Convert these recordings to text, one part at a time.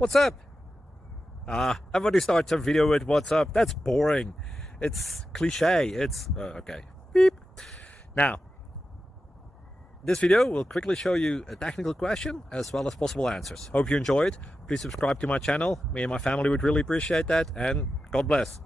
What's up? Everybody starts a video with what's up. That's boring. It's cliche. It's okay. Beep. Now, this video will quickly show you a technical question as well as possible answers. Hope you enjoyed. Please subscribe to my channel. Me and my family would really appreciate that, and God bless.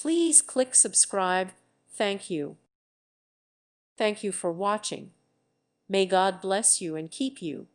Please click subscribe. Thank you. Thank you for watching. May God bless you and keep you.